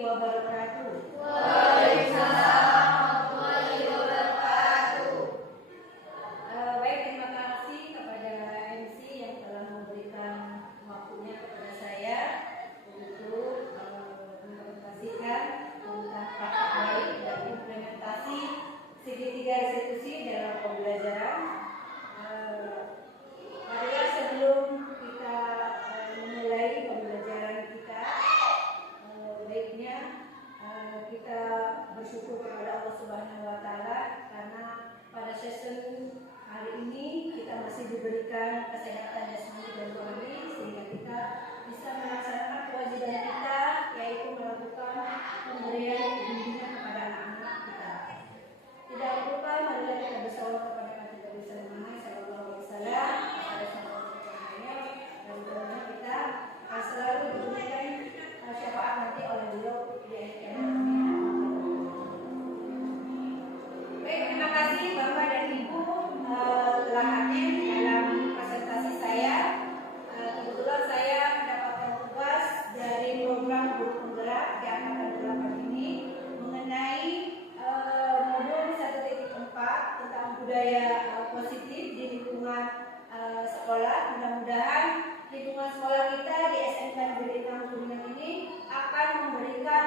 wabarakatuh. Waalaikumsalam warahmatullahi wabarakatuh. Baik, terima kasih kepada MC yang telah memberikan waktunya kepada saya untuk mempresentasikan tentang praktek baik dan implementasi segitiga restitusi dalam pembelajaran. Marilah sebelum kita memulai pembelajaran kita, baiknya kita bersyukur kepada Allah Subhanahu wa Ta'ala karena pada session hari ini kita masih diberikan kesehatan jasmani dan rohani sehingga kita bisa melaksanakan kewajiban kita, yaitu melakukan pemberian bimbingan kepada anak-anak kita. Tidak lupa marilah kita bersalawat kepada Nabi Muhammad SAW pada sahabat-sahabatnya, dan tentunya kita akan selalu diberikan syafaat nanti oleh beliau di akhir. Baik, terima kasih Bapak dan Ibu telah hadir dalam presentasi saya. Kebetulan saya mendapatkan tugas dari program guru penggerak di angkatan 8 ini mengenai modul 1.4 tentang budaya positif di lingkungan sekolah. Mudah-mudahan lingkungan sekolah kita di SMK Negeri 6 Kuningan ini akan memberikan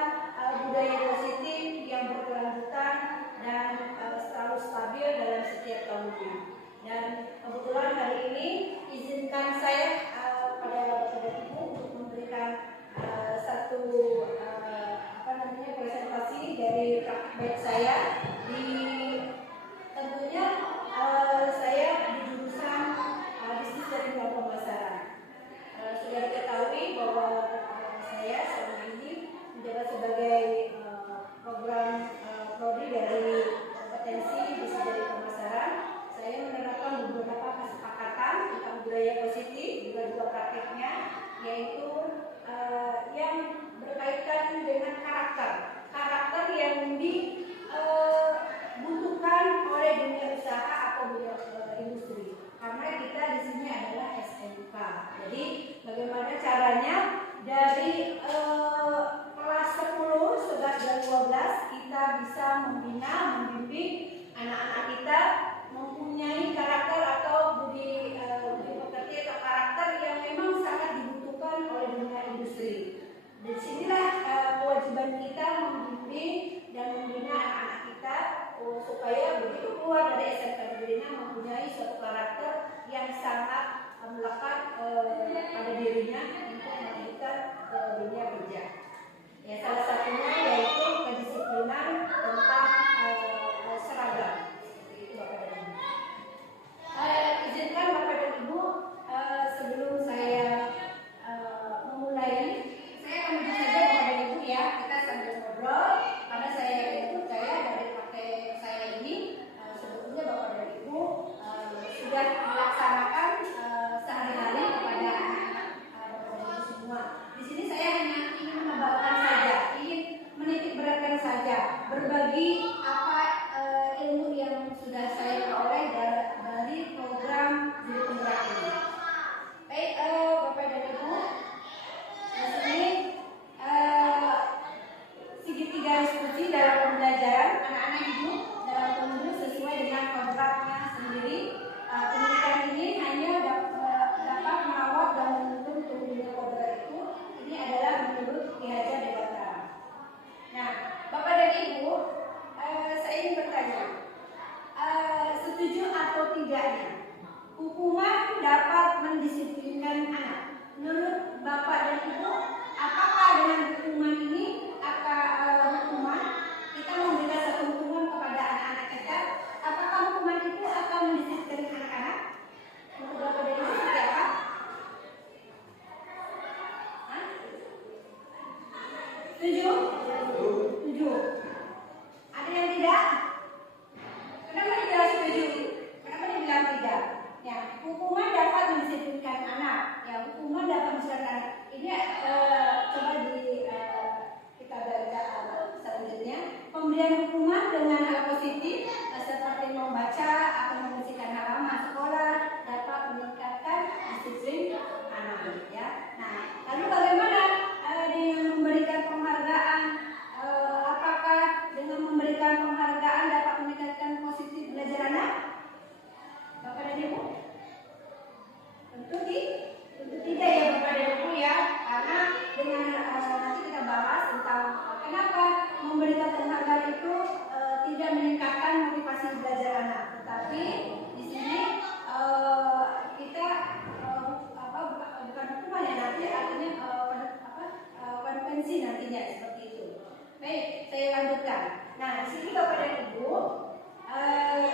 budaya positif yang berkelanjutan dan selalu stabil dalam setiap tahunnya. Dan kebetulan hari ini izinkan saya pada Bapak dan Ibu untuk memberikan satu presentasi dari praktik baik saya di tentunya saya di jurusan bisnis dan ilmu pemasaran. Sudah diketahui bahwa saya selama ini menjabat sebagai program prodi dari kompetensi bisnis dan pemasaran. Saya menerapkan beberapa kesepakatan tentang budaya positif juga praktiknya, yaitu yang berkaitan dengan karakter yang dibutuhkan oleh dunia usaha atau dunia industri. Karena kita di sini adalah SMK. Jadi bagaimana caranya dari kelas 10, 11 dan 12 kita bisa membina, membimbing anak-anak kita mempunyai karakter atau budi pekerti atau karakter yang memang sangat dibutuhkan oleh dunia industri. Di sinilah kewajiban kita membimbing dan membina anak-anak kita supaya begitu keluar dari SMK Negerinya mempunyai suatu karakter yang sangat melekat pada dirinya untuk melanjutkan dunia kerja. Ya, salah satunya yaitu kedisiplinan tentang seragam. Itu Bapak dan Ibu. Izinkan Bapak dan Ibu sebelum saya memulai, saya akan minta saja Bapak dan Ibu ya, kita sambil ngobrol karena saya percaya dari praktek saya ini sebetulnya Bapak dan Ibu sudah melaksanakan sehari-hari kepada anak-anak Bapak dan Ibu semua. Di sini saya hanya ingin Baik, saya lanjutkan. Nah, di sini Bapak dan Ibu,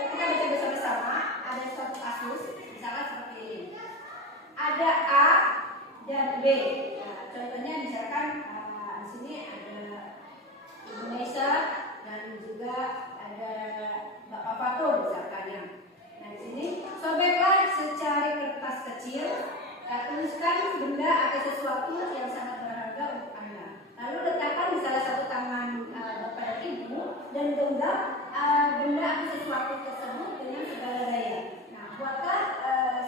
kita baca bersama-sama. Ada suatu kasus, misalnya seperti ini. Ada A dan B. Nah, contohnya misalkan di sini ada Ibu Nesa dan juga ada Bapak Fatur misalkan ya. Nah, di sini sobeklah secari kertas kecil, tuliskan benda atau sesuatu yang sangat berharga untuk Anda. Lalu letakkan di salah satu tangan Bapak dan Ibu dan genggam benda atau sesuatu tersebut dengan segala daya. Nah, buatlah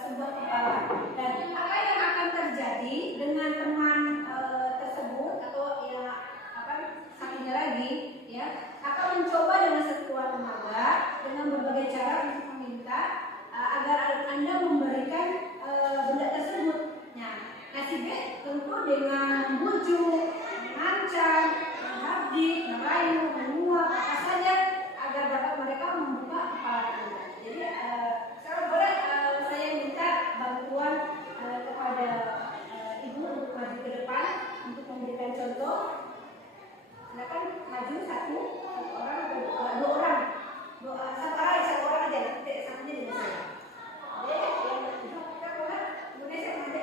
sebuah kepala. Dan apa yang akan terjadi dengan teman tersebut atau ya apa satunya lagi ya akan mencoba dengan sekuat tenaga dengan berbagai cara untuk meminta agar Anda memberikan benda tersebut. Nah, si B tentu dengan membujuk, mengancam, menghabdi, merayu, menguap, apa saja agar dapat mereka membuka kepala Anda. Jadi, kalau boleh saya minta bantuan kepada Ibu untuk maju ke depan untuk memberikan contoh. Silakan maju satu orang atau dua orang. Satu orang aja, nanti satunya dengan saya. Oke, yang kita boleh Indonesia maju.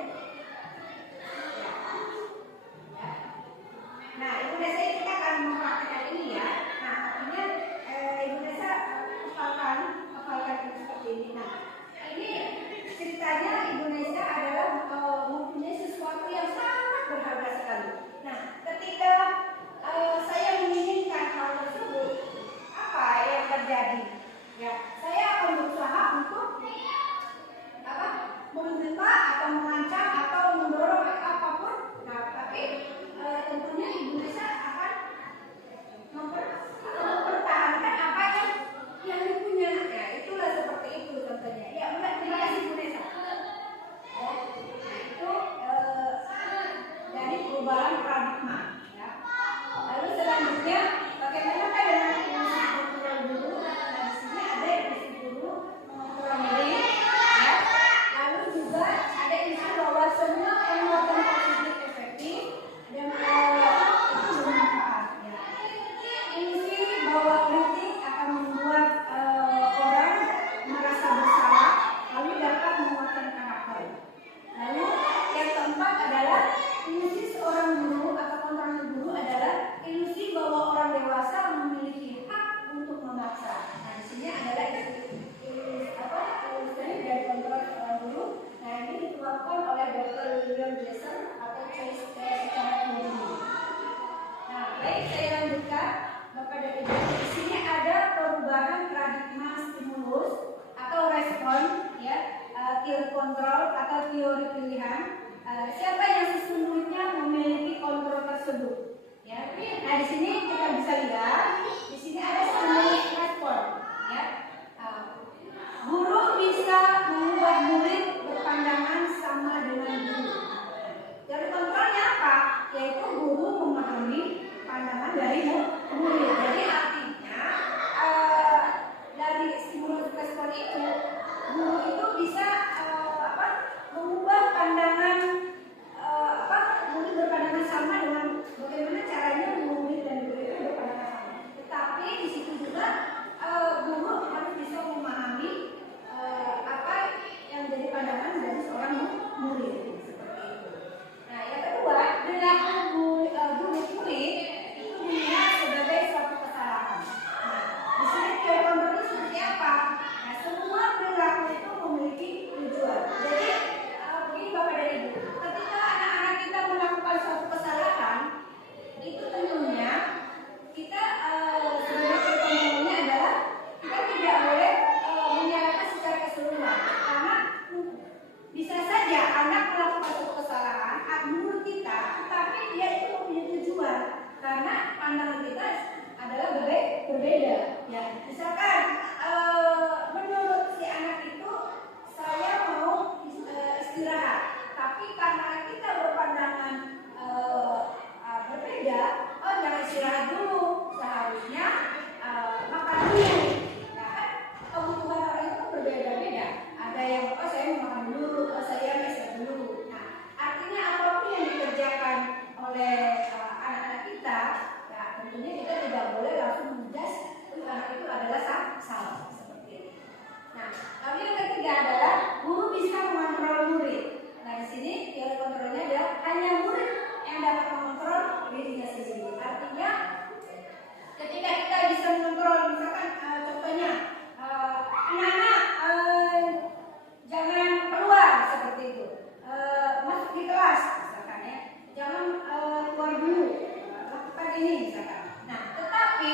Nah, Ibu Nesa kita akan mempraktikkan ini ya. Nah, artinya Ibu Nesa hafalkan seperti ini. Nah, ini ceritanya Ibu Nesa adalah mempunyai sesuatu yang sangat berharga sekali. Nah, ketika saya menginginkan hal tersebut, apa yang terjadi? Ya, saya akan berusaha untuk apa? Meminta atau mengancam atau mendorong apapun. Nah, tapi tentunya Ibu Nesa akan mempertahankan apa yang dipunya. Ya, itulah seperti itu contohnya. Ya, terima kasih Ibu Nesa. Ya, itu dari perubahan paradigma. Ya. Lalu selanjutnya, bagaimana dengan kultural guru? Nah, di sini ada ilusi guru mengukur diri. Ya. Lalu juga ada ilusi bahwa semua penguatan positif efektif dan itu bermanfaat. Ya. Ilusi bahwa kritik akan membuat orang merasa bersalah, lalu dapat menguatkan karakter. Lalu yang keempat adalah ilusi seorang guru atau kontrol guru adalah ilusi bahwa orang dewasa memiliki hak untuk memaksa. Nah, di sini adalah ilusi dari kontrol seorang guru. Nah, ini dikeluarkan oleh Dr. William Jason atau Choice secara individu. Nah, baik saya lanjutkan Bapak dan Ibu. Di sini ada perubahan paradigma stimulus atau respon, ya, teori kontrol atau teori pilihan. Siapa yang sesungguhnya memiliki kontrol tersebut? Ya. Nah, di sini kita bisa lihat, di sini ada stimulus respon. Ya. Guru bisa mengubah murid berpandangan sama dengan guru. Teori kontrolnya apa? Yaitu guru memahami pandangan dari murid. Jadi artinya dari stimulus respon itu, guru itu bisa mengubah pandangan murid berpandangan sama dengan bagaimana caranya murid dan guru itu berpandangan sama. Tetapi di situ juga guru harus bisa memahami apa yang menjadi pandangan dari seorang murid seperti itu. Nah, yang kedua, perilaku guru murid itu dilihat sebagai suatu kesalahan. Nah, di sini teori kontrol seperti apa? Nah, semua perilaku itu memiliki tujuan. Jadi begini Bapak dan Ibu, ketika anak-anak kita melakukan suatu kesalahan, itu tentunya kita sebagai kontrolnya adalah kita tidak boleh menyalahkan secara keseluruhan, karena bisa saja anak melakukan suatu kesalahan menurut kita, tetapi dia itu mempunyai tujuan, karena pandangan kita adalah berbeda. Ya, misalkan menurut si anak itu saya mau istirahat, tapi karena kita berpandangan berbeda, oh jangan istirahat dulu, seharusnya makan dulu. Nah, kan kebutuhan orang itu berbeda-beda. Ada yang saya mau makan dulu, saya istirahat dulu. Nah, artinya apapun yang dikerjakan oleh anak-anak kita, ya tentunya kita misalkan. Nah, tetapi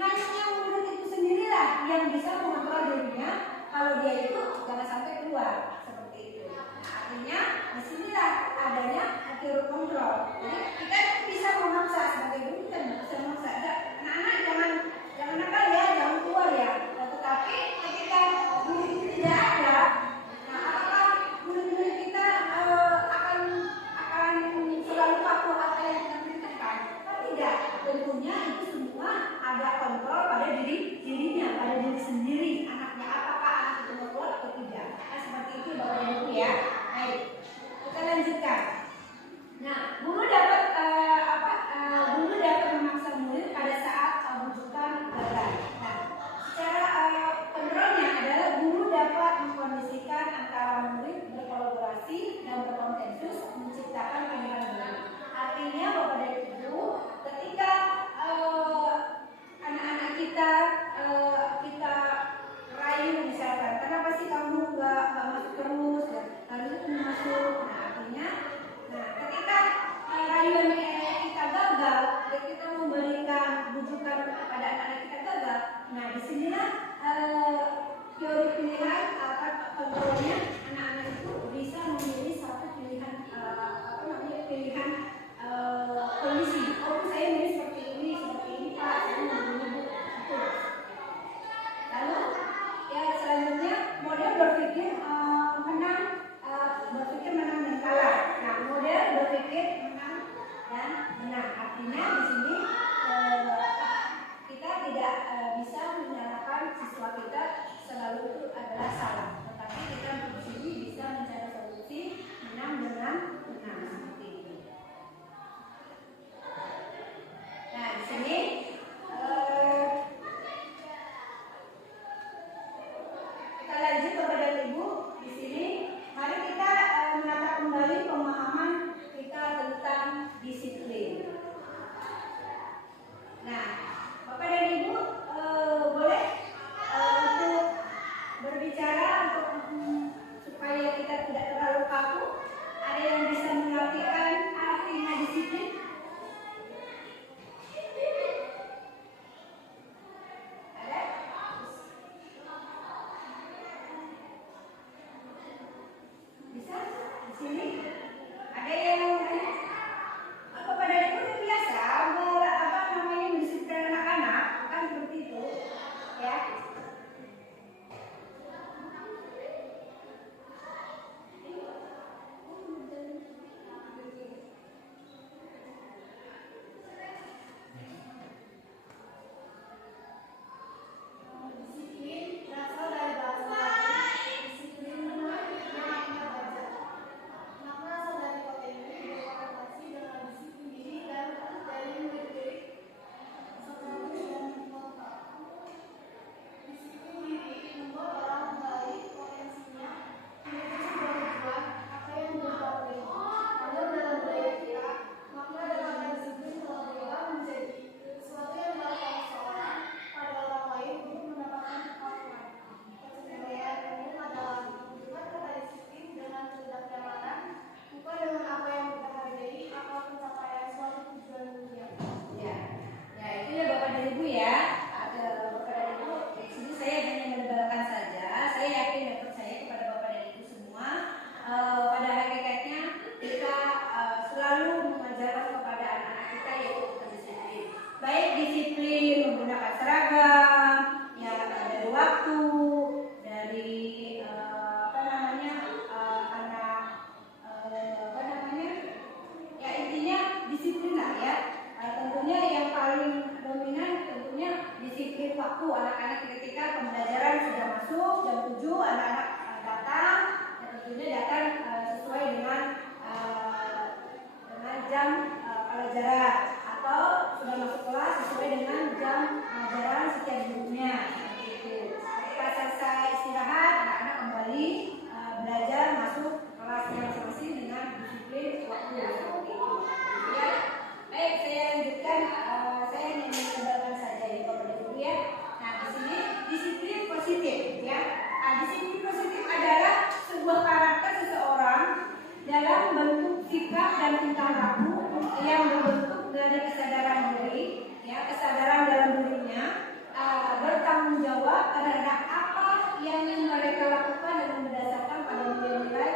hanya murid itu sendirilah yang bisa mengontrol dirinya kalau dia itu jangan sampai keluar seperti itu. Nah, artinya disinilah adanya teori kontrol. Jadi kita bisa memaksa sebagai guru, kita bisa memaksa. Anak-anak jangan nakal ya, jangan keluar ya. Nah, tetapi ketika guru itu tidak ada, nah apakah murid-murid kita akan selalu patuh apa yang kita perintahkan? Kan tidak. Tentunya itu semua ada kontrol pada dirinya, pada diri sendiri. Anaknya apakah anak itu mau keluar atau tidak? Nah, seperti itu Bapak dan Ibu ya. Baik, kita lanjutkan. Nah, guru dapat guru dapat memaksa murid pada saat rujukan gagal. Nah, secara kontrolnya adalah guru dapat mengkondisikan antara murid berkolaborasi dan berkonsensus menciptakan pilihan baru. Artinya Bapak dan Ibu, ketika anak-anak kita kita rayu misalkan, kenapa sih kamu nggak masuk terus? Harus masuk. Nah, artinya, ketika rayuan kita gagal, kita memberikan rujukan kepada anak-anak kita gagal. Nah, disinilah teori pilihan kontrolnya anak-anak itu bisa memilih satu pilihan pilihan kondisi. Oh, saya milih seperti ini Pak, saya memilih itu. Lalu ya selanjutnya model berpikir menang dan kalah. Nah, model berpikir menang dan menang. Artinya di sini kita tidak bisa menyalahkan siswa kita selalu itu adalah salah, tetapi kita di sini bisa mencari solusi menang dengan menang seperti itu. Nah, di sini kita lanjut kepada Ibu. Di sini mari kita menata kembali pemahaman kita tentang disiplin. Nah, Bapak dan Ibu boleh untuk berbicara supaya kita tidak terlalu kaku. Ada yang bisa mengartikan artinya disiplin? Ada? Bisa? Di sini? Ada yang Bapak dan Ibu udah biasa mendisiplin anak-anak, kan seperti itu, ya. Disiplin berasal dari bahasa Latin. Disiplin makna belajar. Makna asal dari kata ini berkorelasi dengan disiplin diri dan dari murid-murid sekaligus dan kota. Disiplin diri membuat orang menggali potensinya, menuju bertujuan apa yang dilakukan. Namun dalam budaya kita, makna dari kata disiplin telah berubah menjadi sesuatu yang dilakukan seseorang pada orang lain untuk mendapatkan kemampuan. Kecenderungan umum adalah menghubungkan kata disiplin dengan ketidaknyamanan, bukan dengan apa yang kita hargai atau pencapaian suatu tujuan dunia. Ya, itu ya Bapak dan Ibu ya. Ada Bapak dan Ibu. Di sini saya hanya menebalkan saja. Saya yakin dan percaya kepada Bapak dan Ibu semua. Pada hakikatnya kita selalu mengajarkan kepada anak-anak kita yaitu disiplin. Baik disiplin menggunakan seragam, ya dari waktu, dari ya intinya disiplin lah ya. Tentunya yang paling dominan tentunya disiplin waktu anak-anak ketika pembelajaran sudah masuk jam 7 anak-anak datang, dan tentunya datang sesuai dengan jam pelajaran atau sudah masuk kelas sesuai dengan jam pelajaran setiap gurunya seperti itu. Ketika selesai istirahat anak-anak kembali belajar masuk kelasnya masing-masing dengan disiplin waktu seperti itu. Ya. Baik, saya lanjutkan. Saya hanya menambahkan saja ya Bapak dan Ibu ya. Nah, di sini disiplin positif ya. Nah, disiplin positif adalah sebuah karakter seseorang dalam bentuk sikap dan tingkah laku yang berbentuk dari kesadaran diri, ya kesadaran dalam dirinya bertanggung jawab terhadap apa yang mereka lakukan dengan berdasarkan pada nilai-nilai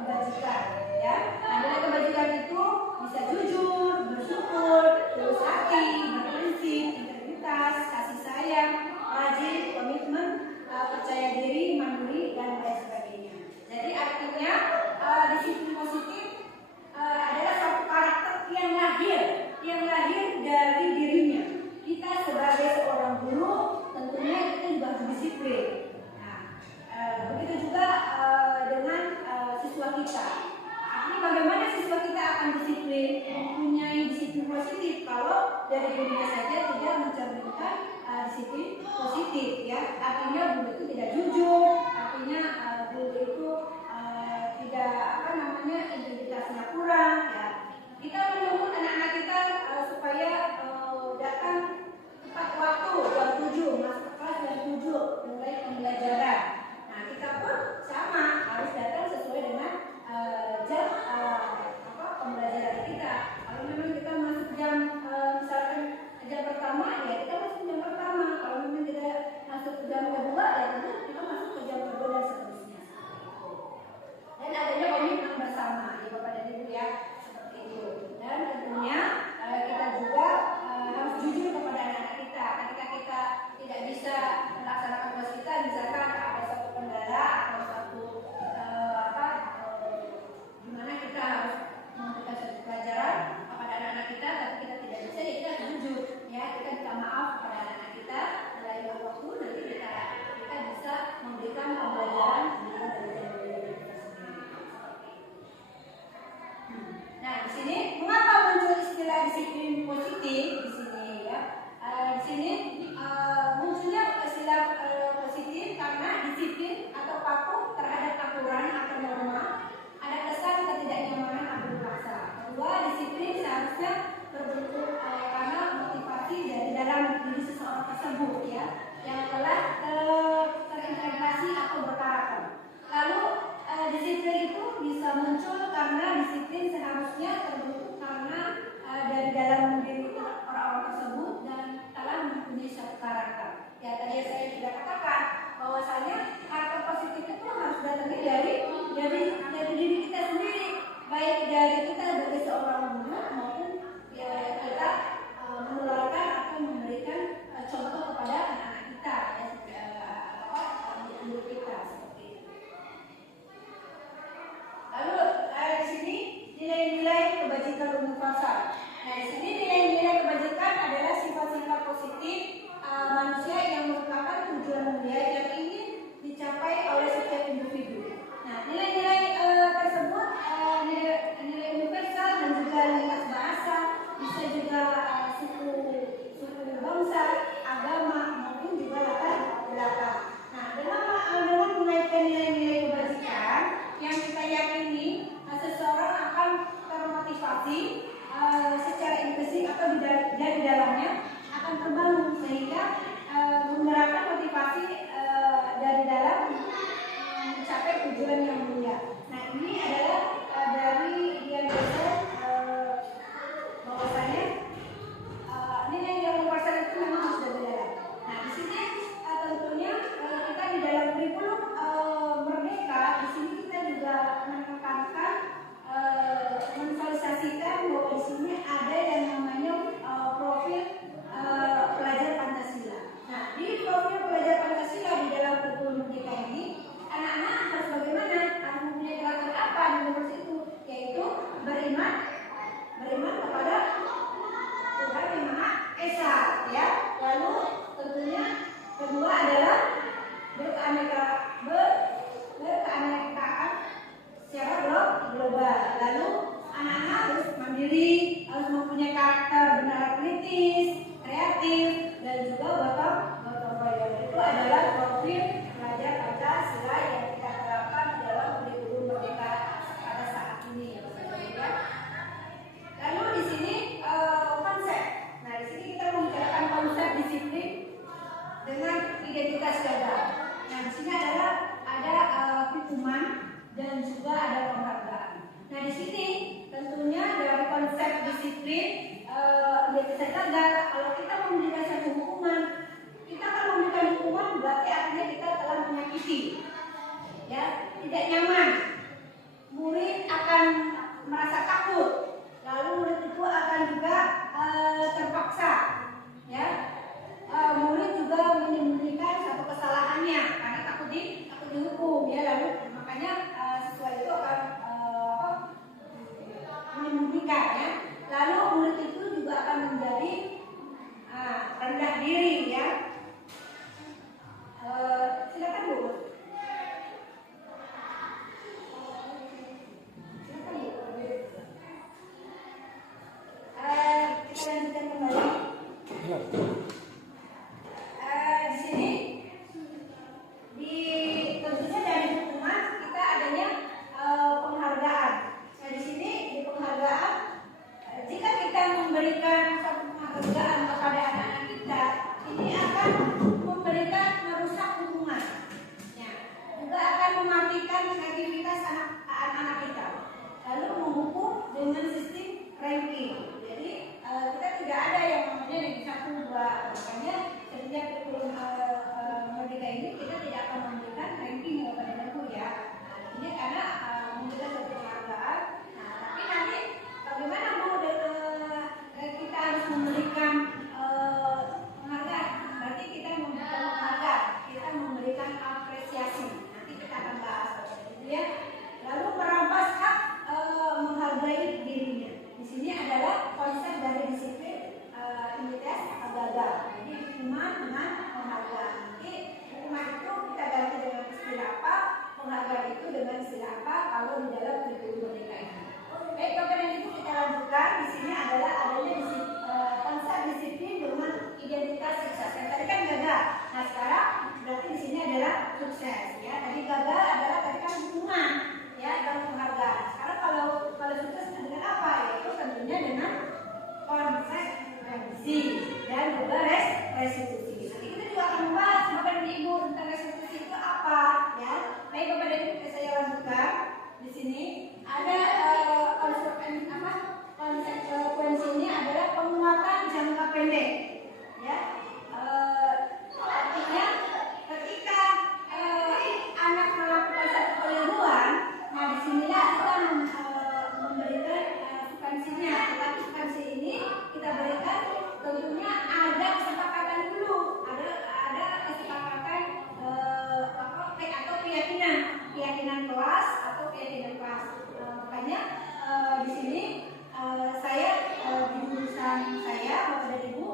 kebajikan, ya. Nah, nilai kebajikan itu bisa jujur, bersyukur, tulus hati, berprinsip, integritas, kasih sayang, rajin, komitmen, percaya diri, mandiri, dan lain sebagainya. Jadi artinya disiplin positif adalah suatu karakter yang lahir dari dirinya. Kita sebagai seorang guru tentunya kita juga harus disiplin. Nah, begitu juga dengan siswa kita. Ini bagaimana siswa kita akan disiplin, mempunyai disiplin positif kalau dari dirinya saja tidak mencerminkan disiplin positif, ya. Artinya guru itu tidak jujur, artinya guru itu tidak integritasnya kurang, ya. Kita menuntut anak-anak kita supaya datang tepat waktu jam 7, masuk kelas jam 7 mulai pembelajaran. Nah, kita pun sama harus datang sesuai dengan jam pembelajaran kita. Kalau memang kita masuk jam misalkan jam pertama, ya kita masuk jam pertama. Kalau memang kita masuk jam kedua, ya tentu kita masuk ke jam kedua dan seterusnya. Dan adanya komitmen bersama, ya Bapak dan Ibu, ya, seperti itu. Dan tentunya kita juga harus jujur kepada anak-anak kita. Ketika kita tidak bisa melaksanakan tugas kita, misalkan ada satu kendala atau satu di mana kita harus memberikan satu pelajaran kepada anak-anak kita, tapi kita tidak bisa, ya kita harus jujur, ya, kita minta maaf kepada anak-anak kita. Melalui waktu nanti kita bisa memberikan pembelajaran dengan belajar kita sendiri. Nah, di sini mengapa muncul istilah disiplin positif di sini, ya? Di sini munculnya istilah positif karena disiplin atau patuh terhadap aturan atau norma ada kesan ketidaknyamanan atau dipaksa. Kedua, disiplin seharusnya berbentuk karena motivasi dari dalam diri seseorang tersebut, ya, yang telah terintegrasi atau berkarakter. Lalu disiplin itu bisa muncul karena disiplin seharusnya terbentuk karena dari dalam diri orang-orang tersebut dan telah mempunyai suatu karakter. Ya, tadi saya sudah katakan bahwasanya karakter positif itu harus datangnya dari diri kita sendiri, baik dari kita sebagai seorang guru maupun ya, kita menularkan atau memberikan contoh kepada anak-anak kita, ya, murid kita seperti itu. Lalu di sini nilai-nilai kebajikan universal. Nah, di sini nilai-nilai kebajikan adalah kalau kita memberikan satu hukuman, kita akan memberikan hukuman berarti artinya kita telah menyakiti, ya, tidak nyaman. Murid akan merasa takut, lalu murid itu akan juga terpaksa, ya. Murid juga menyembunyikan satu kesalahannya karena takut dihukum, ya. Lalu makanya siswa itu akan menyembunyikan, ya. Lalu murid itu juga akan menjadi rendah diri, ya. Silakan Bu. Silakan Bu. Kita lanjutkan kembali. Di sini tentunya dari hukuman kita adanya penghargaan. Nah, di sini di penghargaan, jika kita memberikan satu penghargaan kepada anak-anak kita, ini akan memberikan merusak hubungan, ya, juga akan mematikan kreativitas anak-anak kita, lalu menghukum dengan sistem ranking. Jadi kita tidak ada yang namanya ranking 1, 2. Makanya setiap kurikulum merdeka ini kita tidak akan memberikan ranking kepada guru, ya. Ini karena memberikan satu penghargaan. Nah, tapi nanti bagaimana Bu kita harus memberikan penghargaan? Berarti kita memberikan penghargaan, kita memberikan apresiasi. Nanti kita akan bahas itu, ya. Lalu merampas hak menghargai dirinya. Di sini adalah konsep dari disiplin identitas gagal. Jadi hukuman dengan penghargaan. Nanti hukuman itu kita ganti dengan istilah apa, penghargaan itu dengan istilah apa kalau di dalam kurikulum merdeka ini. Baik, kemudian itu kita lanjutkan. Di sini adalah adanya konsep disiplin dengan identitas sukses. Yang tadi kan gagal. Nah, sekarang berarti di sini adalah sukses, ya. Tadi gagal adalah tadi kan hukuman, ya, dan penghargaan. Sekarang kalau sukses dengan apa? Yaitu tentunya dengan konsekuensi dan juga restitusi. Nanti kita juga akan membahas Bapak dan Ibu tentang restitusi itu apa, ya. Baik, kepada Ibu saya lanjutkan. Di sini ada konsekuensi ini adalah penguatan jangka pendek, ya. Artinya ketika anak melakukan satu keliruan, nah disinilah kita memberikan substansinya. Tetapi substansi ini kita berikan tentunya ada kesepakatan dulu, ada kesepakatan atau keyakinan kelas atau keyakinan kelas. Makanya di sini saya di jurusan saya Bapak dan Ibu,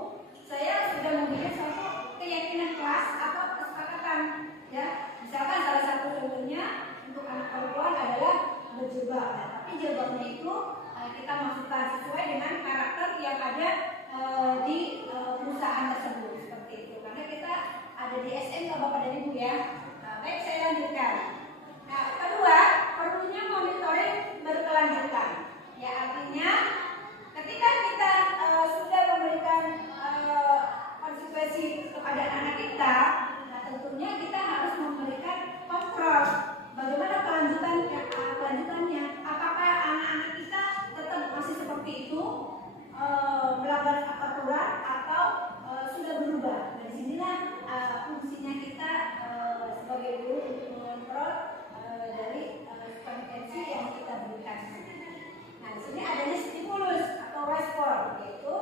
saya sudah membuat suatu keyakinan kelas atau kesepakatan, ya. Misalkan salah satu contohnya untuk anak perempuan adalah berjilbab. Nah, tapi jilbabnya itu kita masukkan sesuai dengan karakter yang ada di perusahaan tersebut, seperti itu. Karena kita ada di SMK Bapak dan Ibu, ya. Baik, saya lanjutkan. Nah, kedua, perlunya monitoring berkelanjutan. Ya, artinya ketika kita sudah memberikan konsekuensi kepada anak kita, nah tentunya kita harus memberikan kontrol. Bagaimana kelanjutannya? Apakah anak-anak kita tetap masih seperti itu, melanggar aturan, atau sudah berubah? Nah, disinilah fungsinya kita sebagai guru untuk mengontrol dari kompetensi yang kita berikan. Nah, di sini adanya stimulus atau respon, yaitu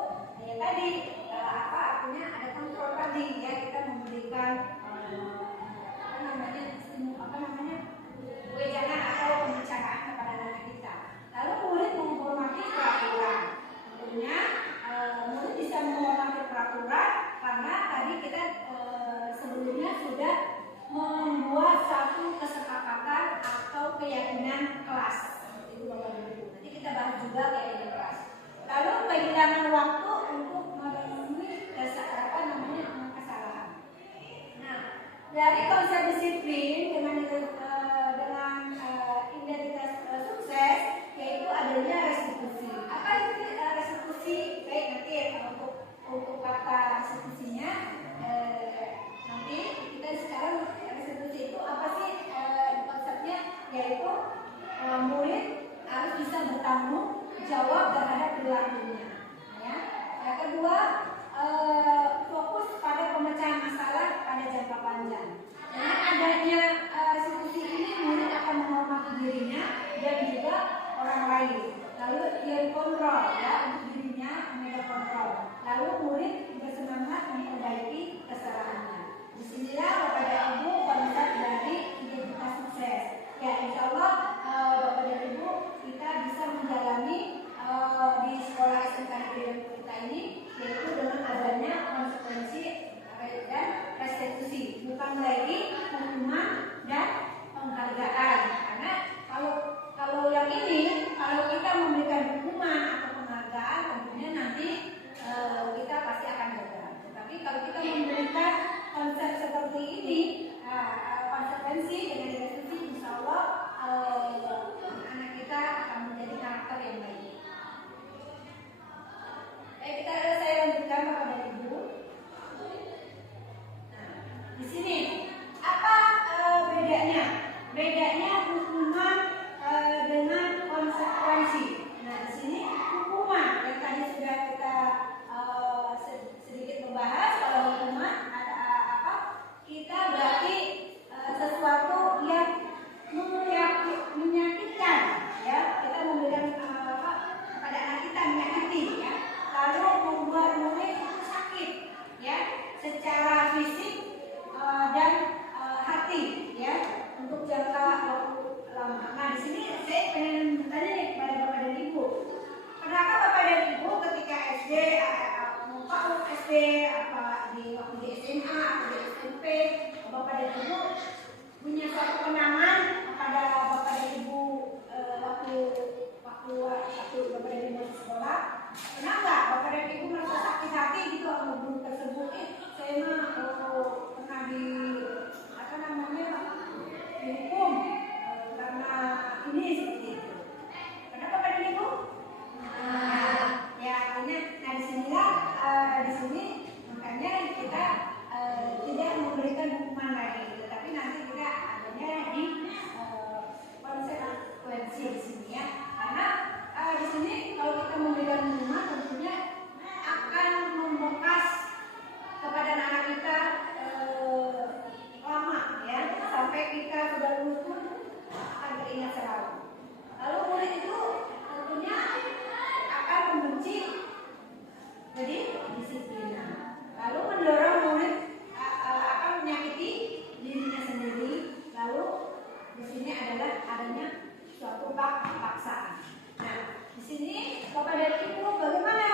tadi artinya ada kontrol tadi, ya. Kita memberikan wejangan atau pembicaraan kepada anak kita. Lalu murid menghormati peraturan. Tentunya murid bisa menghormati peraturan karena tadi kita sebelumnya sudah membuat satu kesepakatan atau keyakinan kelas. Itu Bapak dan Ibu. Nanti kita bahas juga keyakinan kelas. Lalu kehilangan waktu untuk memenuhi kesalahan. Nah, dari konsep disiplin dengan identitas sukses, yaitu adanya restitusi. Apa itu restitusi? Baik, nanti untuk kata restitusinya nanti kita sekarang restitusi itu apa sih konsepnya? Yaitu murid harus bisa bertanggung jawab terhadap perilakunya, ya. Yang kedua, Bapak dan Ibu punya suatu kenangan pada Bapak dan Ibu waktu Bapak dan Ibu sekolah. Pernah nggak Bapak dan Ibu merasa sakit hati gitu sama guru tersebut? Saya mah pernah dihukum karena ini seperti itu. Kenapa Bapak dan Ibu? Ya artinya, di sini makanya kita tidak memberikan hukuman lagi, tetapi nanti kita adanya di konsekuensi di sini ya. Karena di sini kalau kita memberikan hukuman tentunya akan membekas kepada anak kita lama ya, sampai kita sudah lulus pun akan teringat selalu. Lalu murid itu tentunya akan membenci jadi disiplinan. Lalu mendorong murid akan menyakiti dirinya sendiri. Lalu di sini adalah adanya suatu paksaan. Nah, di sini Bapak dan Ibu bagaimana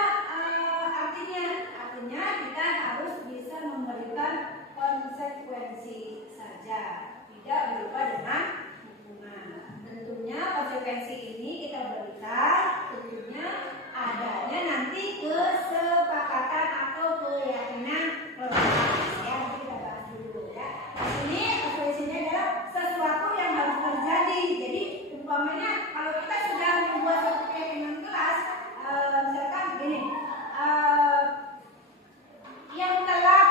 artinya? Artinya kita harus bisa memberikan konsekuensi saja, tidak berupa dengan hukuman. Tentunya konsekuensi ini kita berikan tentunya adanya nanti kesepakatan atau keyakinan kelas ya. Nanti kita bahas dulu ya. Di sini konsekuensinya adalah sesuatu yang harus terjadi. Jadi umpamanya kalau kita sudah membuat suatu keyakinan kelas, misalkan begini, yang telat,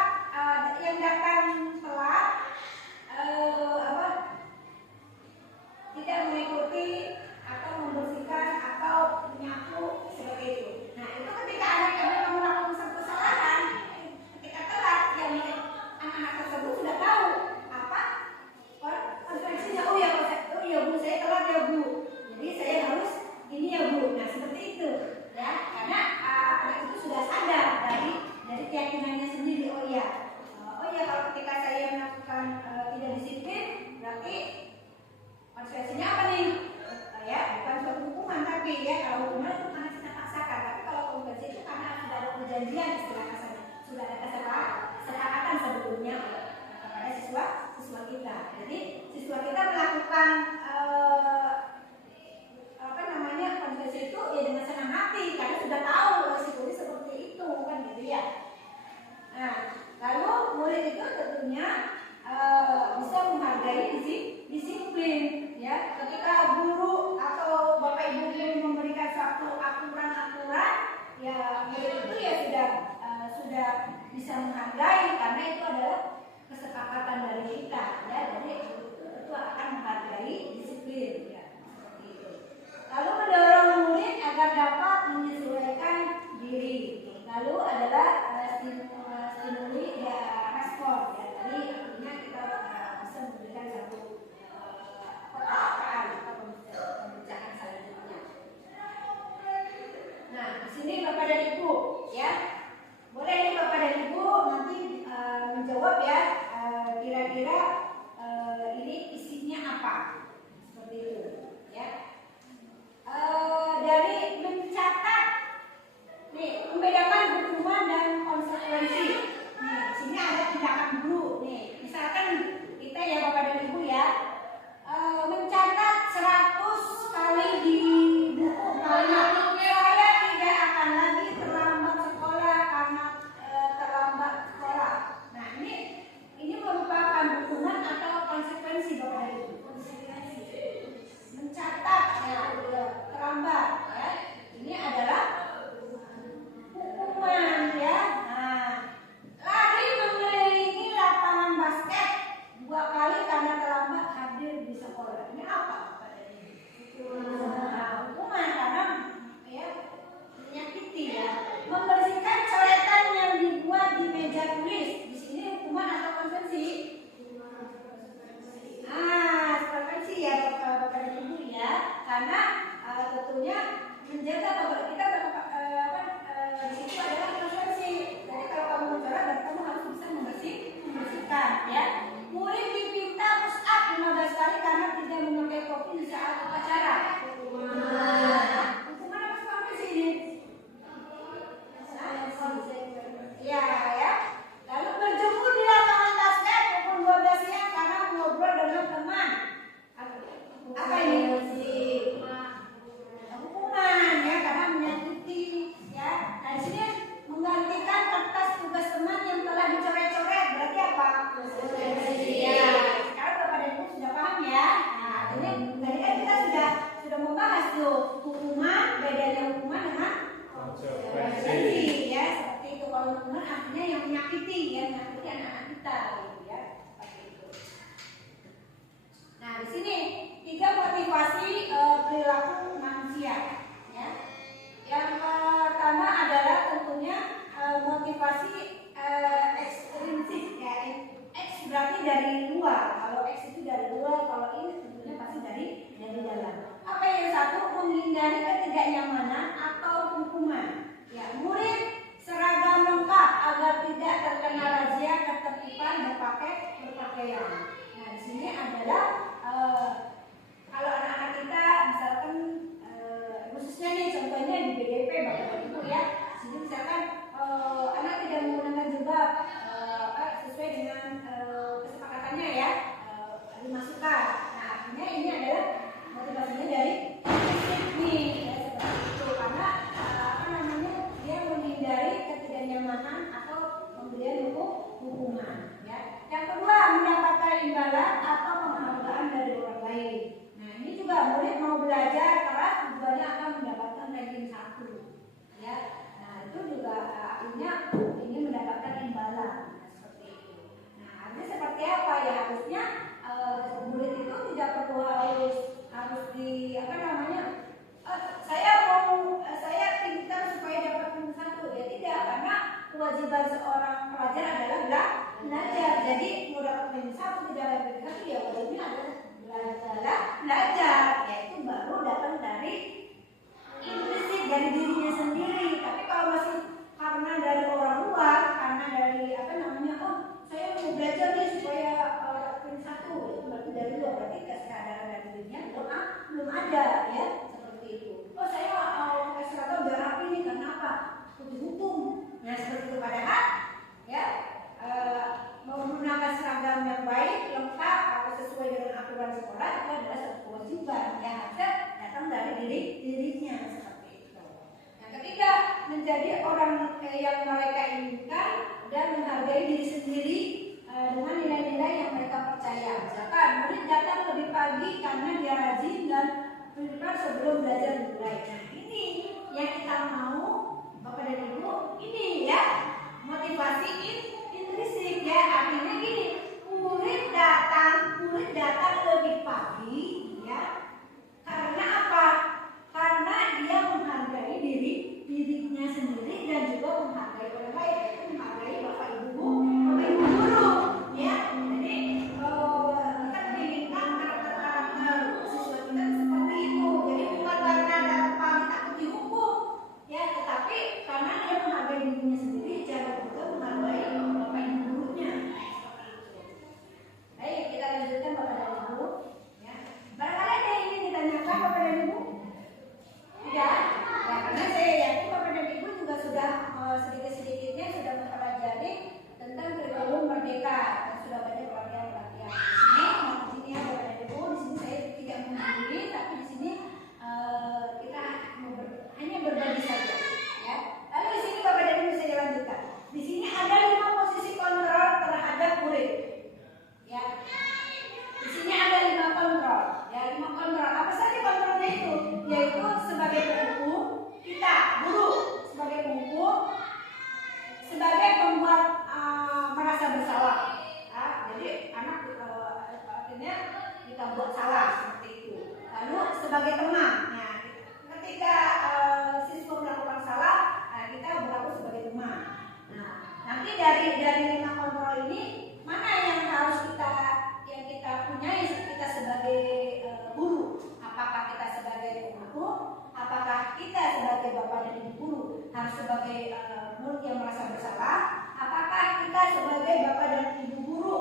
yang datang telat, tidak mengikuti atau membersihkan atau menyapu seperti itu. Nah itu ketika anak yang memang melakukan satu kesalahan, ketika telat, yang anak-anak tersebut sudah tahu apa konsekuensinya. Oh ya Bu, saya telat ya Bu. Jadi saya harus ini ya Bu. Nah seperti itu ya, karena anak itu sudah sadar dari keyakinannya sendiri. Oh ya kalau ketika saya melakukan tidak disiplin, berarti konsekuensinya apa nih? Ya bukan suatu hukuman, tapi ya kalau hukuman itu karena kita paksakan. Tapi kalau konsekuensi itu karena sudah ada perjanjian, istilah kasarnya, sudah ada kesepakatan sebelumnya kepada siswa kita. Jadi siswa kita melakukan konsekuensi itu ya dengan senang hati karena sudah tahu resikonya seperti itu kan gitu ya. Nah, lalu murid itu tentunya bisa menghargai disiplin ya. Ketika guru atau Bapak Ibu memberikan suatu aturan-aturan, ya murid itu ya sudah bisa menghargai karena itu adalah kesepakatan dari kita ya. Jadi itu akan menghargai disiplin ya, seperti itu. Lalu mendorong murid agar dapat menyesuaikan diri. Lalu adalah stimuli ya, respon ya. Tadi artinya kita bisa memberikan satu perbedaan atau pembicaraan selanjutnya. Nah, di sini Bapak dan Ibu ya, boleh nih Bapak dan Ibu nanti menjawab ya, kira-kira ini isinya apa, seperti itu ya. Dari mencatat nih, membedakan hukuman dan menyangkut anak-anak kita gitu ya, seperti itu. Nah, di sini 3 motivasi perilaku manusia ya. Yang pertama adalah tentunya motivasi ekstrinsik ya. X berarti dari luar. Kalau X itu dari luar, kalau ini tentunya pasti dari dalam. Apa yang satu? Menghindari ketidaknyamanan atau hukuman. Ya, murid seragam lengkap agar tidak terkena razia ketertiban berpakaian. Nah, di sini adalah kalau anak-anak kita misalkan khususnya nih contohnya di BDP Bapak Ibu ya, jadi misalkan anak tidak menggunakan jilbab sesuai dengan kesepakatannya ya, dimasukkan. Nah, artinya ini adalah motivasinya dari nih ya, seperti itu karena dia menghindari ketidaknyamanan atau pemberian hukuman ya. Yang kedua, mendapatkan imbalan atau penghargaan dari orang lain. Nah, ini juga murid mau belajar keras tujuannya akan mendapatkan ranking 1 ya. Nah, itu juga artinya ini mendapatkan imbalan. Nah, seperti itu. Nah, artinya seperti apa ya, harusnya murid itu tidak perlu harus di saya pintar supaya dapat ranking 1 ya, tidak, karena kewajiban seorang pelajar adalah belajar. Jadi mau dapat ranking 1 tidak ranking 1 ya wajibnya adalah belajar, yaitu baru datang dari intrinsik dari dirinya sendiri. Tapi kalau masih karena dari orang luar, karena dari saya mau belajar nih supaya ranking 1, itu berarti dari luar, berarti kesadaran dari dirinya belum ada ya, seperti itu. Oh, saya pakai seragam biar rapi nih, karena apa? Hukum. Nah, seperti itu. Padahal ya menggunakan seragam yang baik, lengkap atau sesuai dengan aturan sekolah itu adalah satu kewajiban yang harusnya datang dari dirinya, seperti itu. Yang ketiga, menjadi orang yang mereka inginkan dan menghargai diri sendiri dengan nilai-nilai yang mereka percaya. Misalkan murid datang lebih pagi karena dia rajin dan prepare sebelum belajar dimulai. Nah, ini yang kita mau Bapak dan Ibu, ini ya motivasi intrinsik ya. Artinya gini, murid datang lebih pagi ya. Karena apa? Karena dia menghargai dirinya sendiri dan juga menghargai orang lain, yaitu menghargai Bapak Ibu guru ya. Jadi kita menginginkan karakter siswa kita seperti itu. Jadi bukan karena datang pagi takut dihukum ya, tetapi karena dia menghargai dirinya sendiri, cara juga menghargai Bapak Ibu gurunya. Baik, kita lanjutkan Bapak dan Ibu ya. Barangkali ada yang ingin ditanyakan Bapak dan Ibu? Tidak? Ya, karena saya yakin Bapak dan Ibu juga sudah sedikit-sedikitnya sudah mempelajari tentang kurikulum merdeka dan sudah banyak pelatihan-pelatihan. Di sini ya Bapak dan Ibu, di sini saya tidak menggurui, tapi di sini kita hanya berbagi saja ya. Lalu di sini Bapak dan Ibu saya lanjutkan. Di sini ada 5 posisi kontrol terhadap murid. Ya. Di sini ada 5 kontrol. Ya, 5 kontrol. Apa saja kontrolnya itu? Yaitu sebagai penghukum, kita guru sebagai penghukum, sebagai pembuat merasa bersalah. Ya, jadi anak artinya kita buat salah seperti itu. Lalu sebagai teman. Nah, ketika siswa melakukan salah, kita berlaku sebagai teman. Nah, nanti dari 5 kontrol ini mana yang harus kita punyai kita sebagai guru? Apakah kita sebagai penghukum? Apakah kita sebagai bapak dan ibu guru harus sebagai murid yang merasa bersalah? Apakah kita sebagai bapak dan ibu guru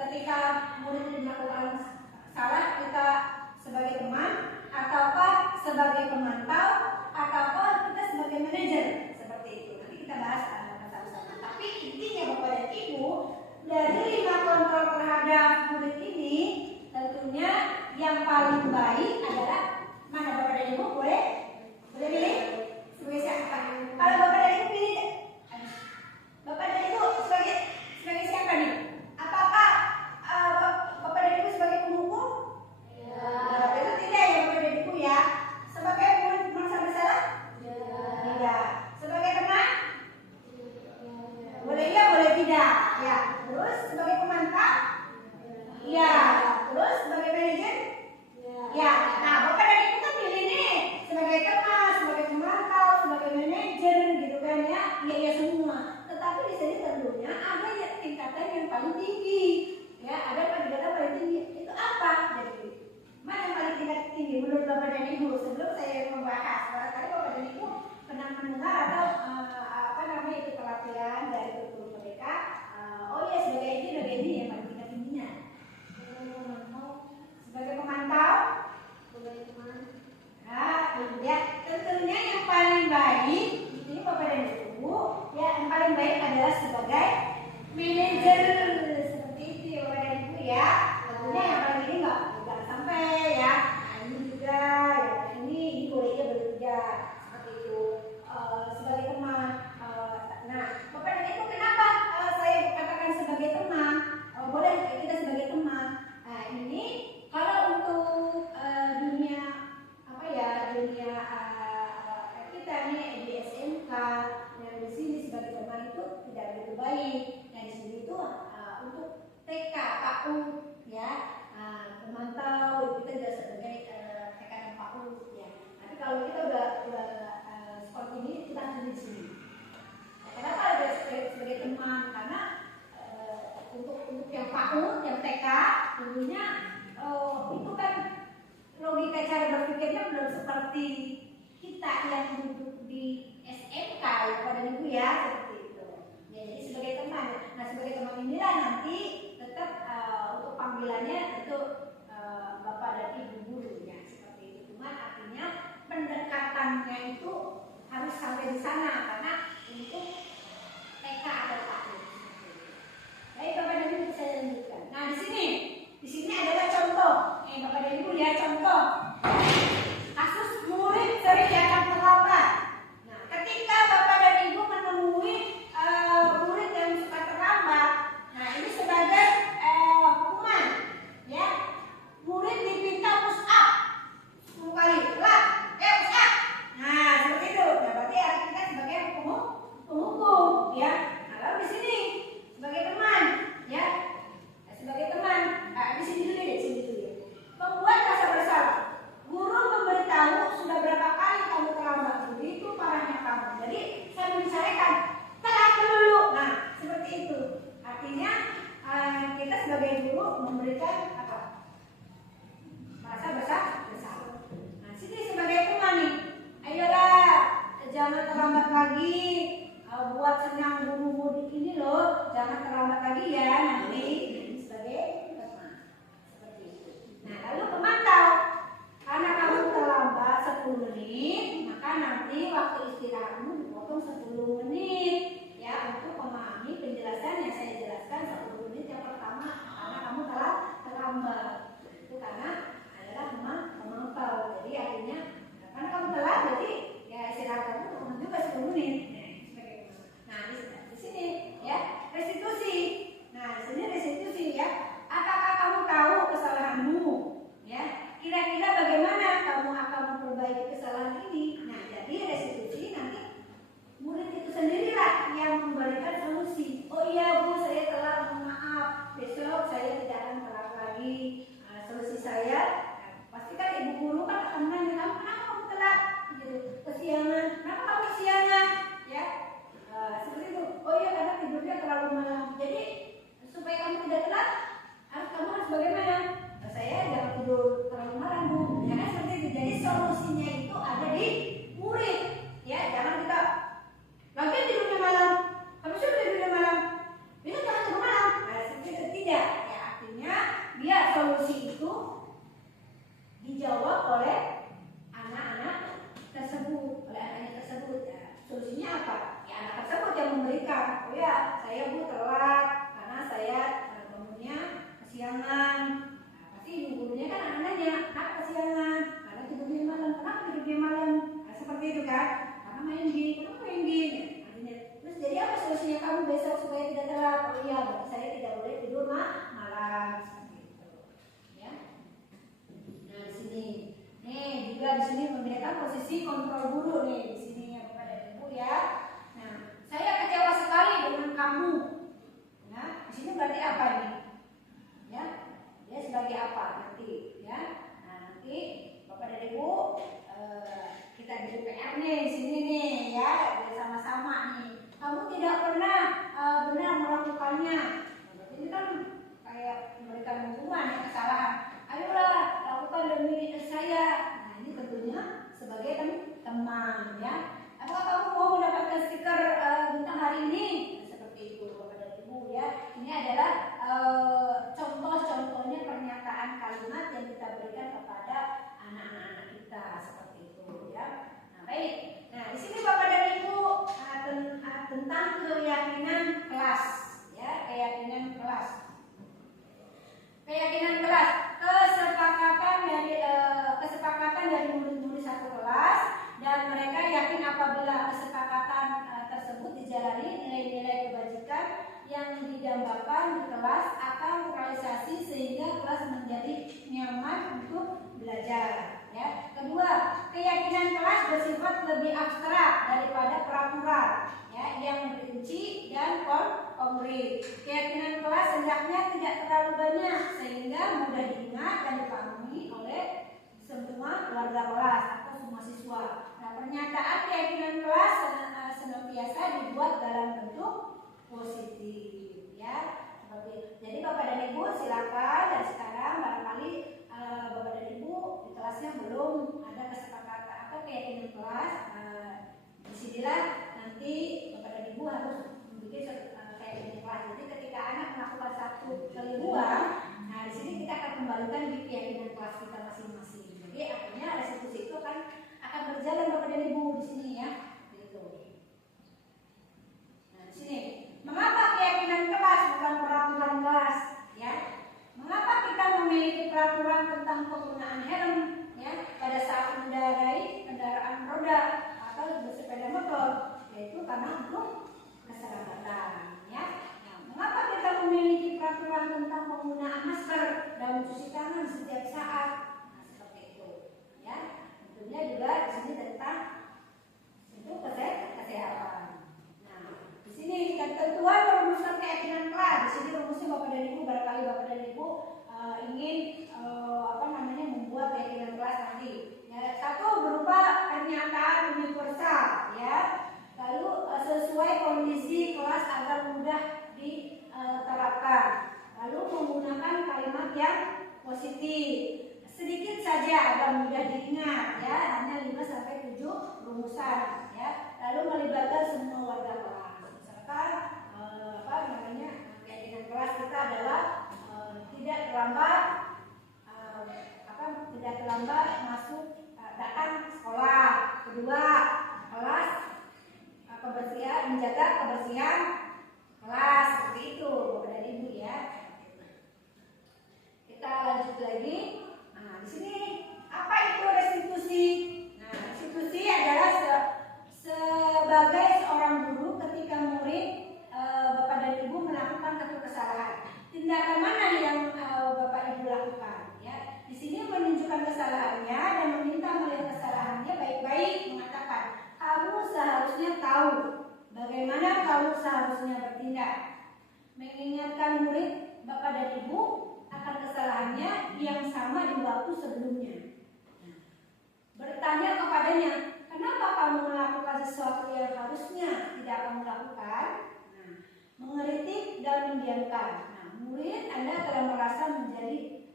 ketika murid melakukan salah kita sebagai teman, ataukah sebagai pemantau, ataukah kita sebagai manajer? Seperti itu. Nanti kita bahas bersama-sama. Tapi intinya bapak dan ibu, dari 5 kontrol terhadap murid ini, tentunya yang paling baik adalah mana bapak dan ibu? Boleh pilih? Sebagai siapa? Kalau bapak dan ibu pilih, bapak dan ibu sebagai siapa nih? Apakah bapak dan ibu sebagai penghukum? Itu tidak ya bapak dan ibu ya. Sebagai murid Ya. Terus sebagai pemantau? Ya. Terus sebagai manajer? Ya. Nah, Bapak dan Ibu kan pilih nih sebagai teman, sebagai pemantau, sebagai manajer gitu kan ya. Iya semua. Tetapi di sini tentunya ada yang tingkatan yang paling tinggi. Ya, ada tingkatan paling tinggi. Itu apa? Jadi mana yang paling tinggi menurut Bapak dan Ibu? Sebelum saya membahas, barangkali Bapak dan Ibu pernah mendengar atau apa namanya itu pelatihan dari guru mereka. Oh iya, sebagai ini yang paling tingginya. Sebagai pemantau, ya tentunya yang paling baik ini Bapak dan Ibu ya, yang paling baik adalah sebagai manajer seperti itu ya Bapak dan Ibu ya. Tentunya yang paling ini nggak sampai ya. Nah ini juga ya, ini bolehnya bekerja seperti itu. Sebagai teman. Nah Bapak dan Ibu kenapa saya katakan sebagai teman? Boleh kita sebagai teman. Nah ini kalau untuk dunia apa ya, dunia kita nih di SMK yang di sini sebagai teman itu tidak begitu baik. Nah di sini itu untuk TK, PAUD ya, pemantau kita juga sebagai TK dan PAUD ya. Tapi kalau kita udah seperti ini kita harus di sini. Nah, kenapa ada sebagai teman? Karena untuk yang PAUD, yang TK tentunya itu kan logika cara berpikirnya belum seperti kita yang duduk di SMK ya pada Ibu ya, seperti itu. Ya, jadi sebagai teman. Nah sebagai teman inilah nanti tetap untuk panggilannya itu Bapak dan Ibu guru ya, seperti itu. Cuma artinya pendekatannya itu harus sampai di sana karena untuk TK atau PAUD. Baik Bapak dan Ibu saya lanjutkan. Nah di sini adalah contoh. Bapak dan Ibu ya, contoh kasus murid sering datang terlambat. Nah, ketika Bapak dan Ibu menemui murid yang suka terlambat, nah ini sebagai hukuman, ya. Murid diminta push up 10 kali, ulang, push up. Nah, seperti itu. Nah, berarti kita sebagai penghukum, ya. Nah, lalu di sini sebagai teman, ya. Sebagai teman, di sini dulu deh, membuat rasa bersalah. Guru memberitahu sudah berapa kali kamu terlambat, begitu parahnya kamu. Jadi saya membicarakan telat dulu. Nah seperti itu. Artinya kita sebagai guru memberikan apa? Rasa bersalah. Nah sini sebagai teman nih, ayolah jangan terlambat lagi. Buat senang guru ini loh, jangan terlambat lagi ya nanti. Sebagai teman. Seperti itu. Nah lalu pemantau, karena kamu terlambat 10 menit, maka nanti waktu istirahatmu dipotong 10 menit ya, untuk memahami penjelasan yang saya jelaskan 10 menit yang pertama karena kamu telah terlambat. Itu karena adalah memantau. Jadi artinya karena kamu telat, jadi ya istirahat kamu juga 10 menit. Nah di sini ya restitusi. Nah di sini restitusi ya. Apakah kamu tahu kesalahanmu? Ya, kira-kira bagaimana kamu akan memperbaiki kesalahan ini? Nah, jadi restitusi nanti murid itu sendirilah yang memberikan solusi. Oh iya Bu, saya telah, mohon maaf. Besok saya tidak akan telat lagi. Solusi saya, pastikan Ibu guru kan akan nanya, kamu kenapa kamu telat? Gitu. Kesiangan. Kenapa kamu kesiangan? Ya, seperti itu. Oh iya karena tidurnya terlalu malam. Jadi supaya kamu tidak telat, kamu harus bagaimana? Saya jangan tidur terlalu malam Bu. Ya kan seperti itu. Jadi solusinya itu ada di murid. Ya, jangan kita lagi tidurnya malam. Habis itu tidurnya malam. Itu jangan tidur malam. Nah, seperti itu tidak. Ya, artinya biar solusi itu dijawab oleh anak-anak tersebut, oleh anaknya tersebut. Ya, solusinya apa? Ya anak tersebut yang memberikan. Oh ya, saya Bu telat karena saya bangunnya kesiangan. Ibu gurunya kan anak-anaknya, kenapa kesiangan? Karena tidurnya malam. Kenapa tidurnya malam? Nah, seperti itu kan? Karena main game. Kenapa main game? Artinya, terus jadi apa solusinya kamu besok supaya tidak telat? Oh iya, berarti saya tidak boleh tidur malam. Seperti itu, ya. Nah di sini, nih juga di sini membedakan posisi kontrol guru nih di sini ya Bapak dan Ibu ya. Nah, saya kecewa sekali dengan kamu. berarti apa ini? Ya, dia sebagai apa nanti? Ya, nah nanti Bapak dan Ibu kita beri PR nih di sini nih ya, sama-sama nih. Kamu tidak pernah benar melakukannya. Berarti ini kan kayak memberikan hukuman ya, kesalahan. Ayolah lakukan demi saya. Nah ini tentunya sebagai teman ya. Apakah kamu mau mendapatkan stiker bintang hari ini? Nah, seperti itu Bapak dan Ibu ya. Ini adalah contoh-contohnya pernyataan kalimat yang kita berikan kepada anak-anak kita seperti itu ya. Nah baik. Nah di sini Bapak dan Ibu tentang keyakinan kelas ya, keyakinan kelas. Keyakinan kelas, kesepakatan dari murid-murid satu kelas, dan mereka yakin apabila kesepakatan tersebut dijalani, nilai-nilai kebajikan yang didambakan di kelas akan terrealisasi sehingga kelas menjadi nyaman untuk belajar. Ya. Kedua, keyakinan kelas bersifat lebih abstrak daripada peraturan ya, yang rinci dan konkret. Keyakinan kelas hendaknya tidak terlalu banyak sehingga mudah diingat dan dipahami oleh semua warga kelas atau semua siswa. Nah, pernyataan keyakinan kelas senantiasa dibuat dalam bentuk positif ya. Jadi Bapak dan Ibu silakan, dan sekarang barangkali Bapak dan Ibu di kelasnya belum ada kesepakatan atau keyakinan kelas. Disinilah nanti Bapak dan Ibu harus membuat keyakinan kelas. Jadi ketika anak melakukan satu keliruan, nah di sini kita akan kembalikan di keyakinan kelas kita masing-masing. Jadi akhirnya restitusi itu akan berjalan Bapak dan Ibu di sini ya. Gitu. Nah di sini, mengapa keyakinan kelas bukan peraturan kelas? Ya, mengapa kita memiliki peraturan tentang penggunaan helm ya pada saat mengendarai kendaraan roda atau bersepeda motor? Yaitu karena untuk keselamatan ya. Nah, mengapa kita memiliki peraturan tentang penggunaan masker dan mencuci tangan setiap saat? Nah, seperti itu ya. Tentunya juga di sini tentang itu kesehatan. Nah, di sini ketentuan merumuskan keyakinan kelas. Di sini rumusnya Bapak dan Ibu, barangkali Bapak dan Ibu ingin membuat keyakinan kelas nanti. Ya, satu berupa pernyataan universal ya. Lalu sesuai kondisi kelas agar mudah diterapkan. Lalu menggunakan kalimat yang positif. Sedikit saja agar mudah diingat ya, hanya 5 sampai 7 rumusan ya. Lalu melibatkan semua warga kelas. Misalkan keyakinan kelas kita adalah tidak terlambat masuk datang sekolah. Kedua, kelas menjaga kebersihan kelas, seperti itu Bapak dan Ibu ya. Kita lanjut lagi. Nah, di sini apa itu restitusi? Nah, restitusi adalah sebagai seorang guru ketika murid Bapak dan Ibu melakukan satu kesalahan. Tindakan mana yang Bapak Ibu lakukan? Ya, di sini menunjukkan kesalahannya dan meminta melihat kesalahannya baik-baik, mengatakan kamu seharusnya tahu bagaimana kamu seharusnya bertindak. Mengingatkan murid Bapak dan Ibu akan kesalahannya yang sama di waktu sebelumnya. Bertanya kepadanya, kenapa kamu melakukan sesuatu yang harusnya tidak kamu lakukan? Nah, mengkritik dan mendiamkan. Nah, murid Anda telah merasa menjadi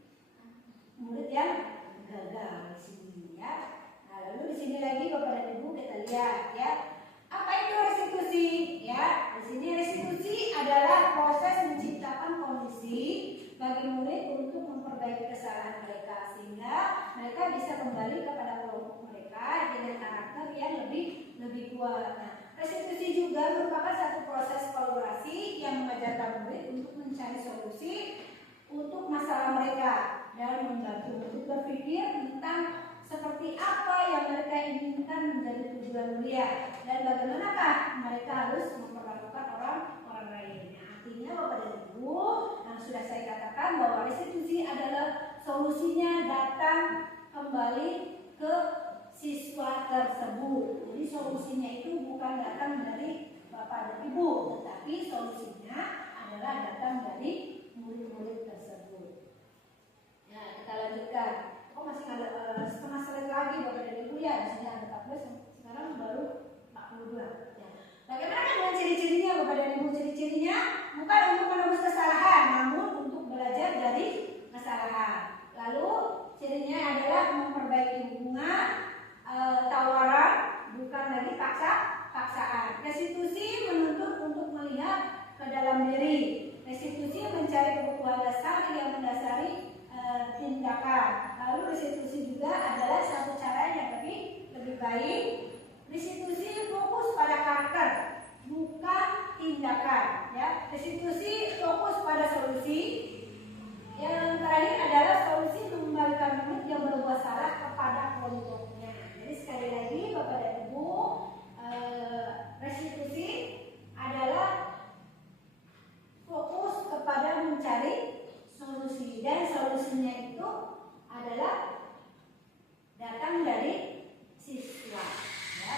murid yang gagal di sini ya. Nah, lalu di sini lagi Bapak dan Ibu kita lihat ya. Apa itu restitusi? Ya, di sini restitusi adalah proses menciptakan kondisi bagi murid untuk memperbaiki kesalahan mereka sehingga mereka bisa kembali kepada kelompok mereka dengan karakter yang lebih kuat. Nah, restitusi juga merupakan satu proses kolaborasi yang mengajarkan murid untuk mencari solusi untuk masalah mereka dan membantu murid berpikir tentang seperti apa yang mereka inginkan menjadi tujuan mulia dan bagaimanakah mereka harus memperlakukan orang lain. Nah, artinya Bapak dan Ibu, yang sudah saya katakan bahwa restitusi adalah solusinya datang kembali ke siswa tersebut. Jadi solusinya itu bukan datang dari Bapak dan Ibu, tetapi solusinya adalah datang dari murid-murid tersebut. Nah, kita lanjutkan. Oh, masih ada setengah slide lagi Bapak dan Ibu ya. Di sini ada 14, sekarang baru 42. Ya. Bagaimana dengan ciri-cirinya Bapak dan Ibu? Ciri-cirinya bukan untuk menebus kesalahan, namun untuk belajar dari kesalahan. Lalu cirinya adalah memperbaiki hubungan, tawaran, bukan lagi paksaan. Restitusi menuntut untuk melihat ke dalam diri. Restitusi mencari kebutuhan dasar yang mendasari tindakan. Lalu restitusi juga adalah satu cara yang lebih baik. Restitusi fokus pada karakter, bukan tindakan. Ya, restitusi fokus pada solusi. Yang terakhir adalah solusi mengembalikan murid yang berbuat salah kepada kelompoknya. Jadi sekali lagi Bapak dan Ibu, restitusi adalah fokus kepada mencari solusi, dan solusinya itu adalah datang dari siswa. Ya.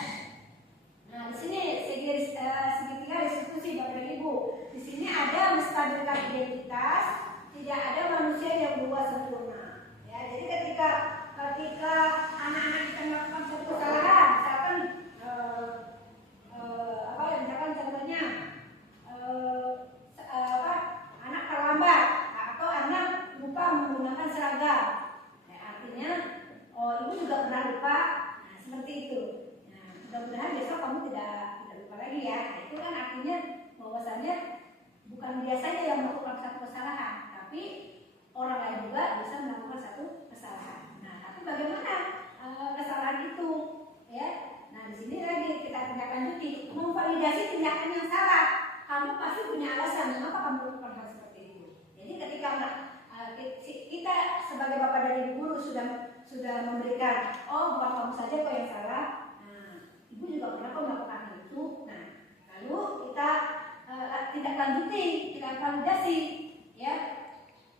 Nah, di sini segitiga restitusi Bapak dan Ibu. Di sini ada menstabilkan identitas, tidak ada manusia yang berbuat sempurna. Ya, jadi ketika anak-anak kita melakukan satu kesalahan, misalkan misalkan contohnya anak terlambat atau anak lupa menggunakan seragam. Nah, artinya ibu juga pernah lupa. Nah, seperti itu. Nah, mudah-mudahan besok kamu tidak lupa lagi ya. Nah, itu kan artinya bahwasannya bukan biasanya yang melakukan satu kesalahan, tapi orang lain juga bisa melakukan satu kesalahan. Nah, tapi bagaimana kesalahan itu? Ya. Nah, di sini lagi kita tindak lanjuti, memvalidasi tindakan yang salah. Kamu pasti punya alasan mengapa kamu melakukan hal seperti itu. Jadi ketika kita sebagai bapak dan ibu guru sudah memberikan, oh bukan kamu saja kok yang salah. Nah, ibu juga pernah kok melakukan hal itu. Nah, lalu kita tindak lanjuti, kita validasi, ya.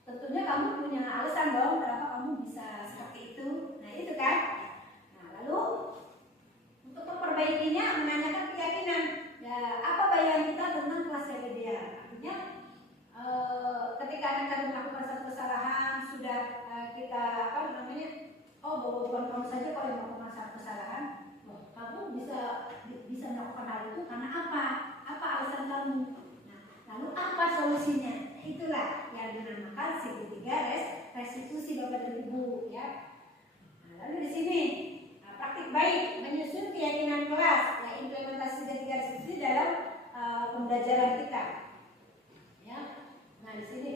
Tentunya kamu punya alasan dong kenapa kamu bisa seperti itu. Nah, itu kan. Nah, lalu untuk memperbaikinya menanyakan keyakinan. Ya, apa bayangan kita tentang kelas yang ideal? Artinya ketika anak melakukan satu kesalahan sudah kita bahwa bukan kamu saja kalau yang melakukan satu kesalahan. Loh, kamu bisa melakukan hal itu karena apa? Apa alasan kamu? Nah, lalu apa solusinya? Itulah yang dinamakan segitiga restitusi Bapak dan Ibu, ya. Nah, lalu di sini praktik baik menyusun keyakinan kelas, ya, implementasi segitiga restitusi dalam pembelajaran kita, ya. Nah, di sini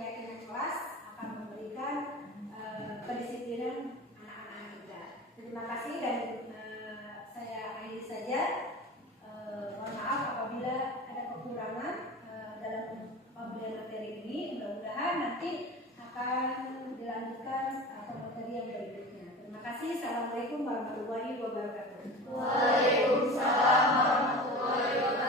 keyakinan kelas akan memberikan pendisiplinan anak-anak kita. Terima kasih dan saya akhiri saja. Mohon maaf apabila ada kekurangan dalam pemberian materi ini. Mudah-mudahan nanti akan dilanjutkan materi yang berikutnya. Terima kasih. Assalamualaikum warahmatullahi wabarakatuh. Waalaikumsalam warahmatullahi wabarakatuh.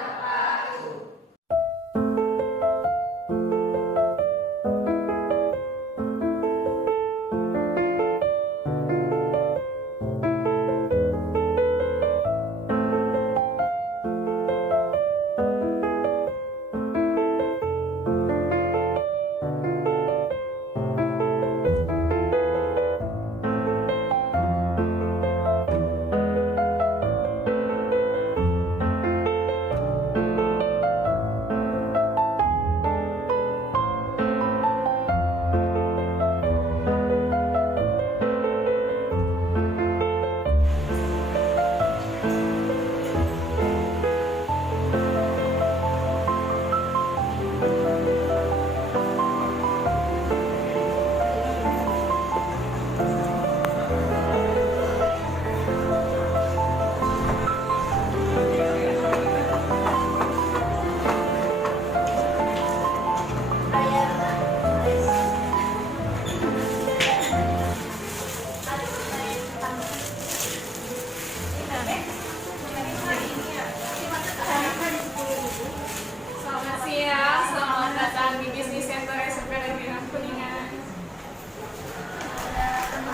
Selamat siang, selamat datang di Bisnis Center SMK Negeri 6 Kuningan.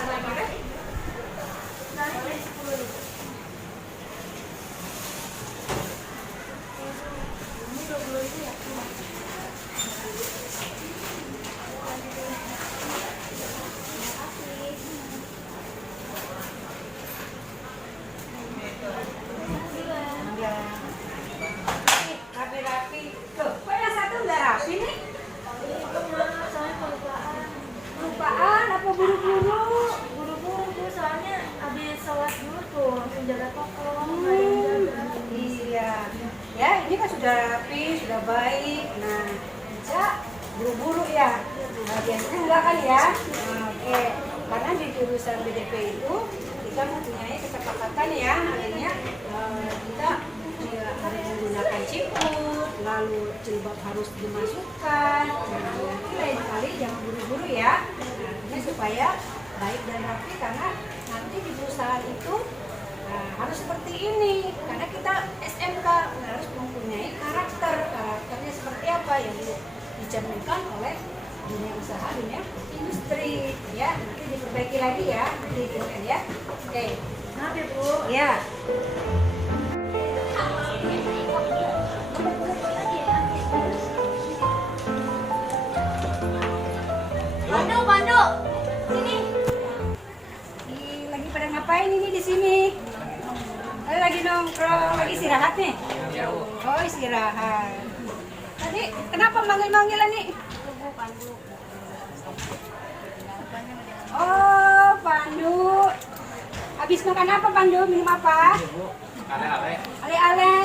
Lagi deh. Rapi-rapi. Loh, kok yang satu nggak rapi nih? Lupaan apa buru-buru? Buru-buru tuh soalnya habis sholat dulu tuh langsung jaga toko, nggak ada yang jaga. Iya. Ya, ini kan sudah rapi, sudah baik. Nah, bisa buru-buru ya. Nah, biasanya enggak kan ya? Nah, oke. Karena di jurusan BDP itu kita mempunyai kesepakatan ya, adanya kita harus menggunakan ciput, lalu jilbab harus dimasukkan. Nah, nanti lain kali jangan buru-buru ya. Nah, ini supaya baik dan rapi karena nanti di perusahaan itu harus seperti ini. Karena kita SMK harus mempunyai karakternya seperti apa yang dicerminkan oleh dunia usaha, dunia industri. Ya, nanti diperbaiki lagi ya, nanti ya. Oke. Maaf ya Bu. Ya. Pandu, sini. Lagi pada ngapain ini di sini? Lagi nongkrong, lagi istirahat nih? Oh, istirahat. Tadi kenapa manggil-manggilan nih? Oh, Pandu. Habis makan apa Pandu? Minum apa? Ale-ale. Ale-ale.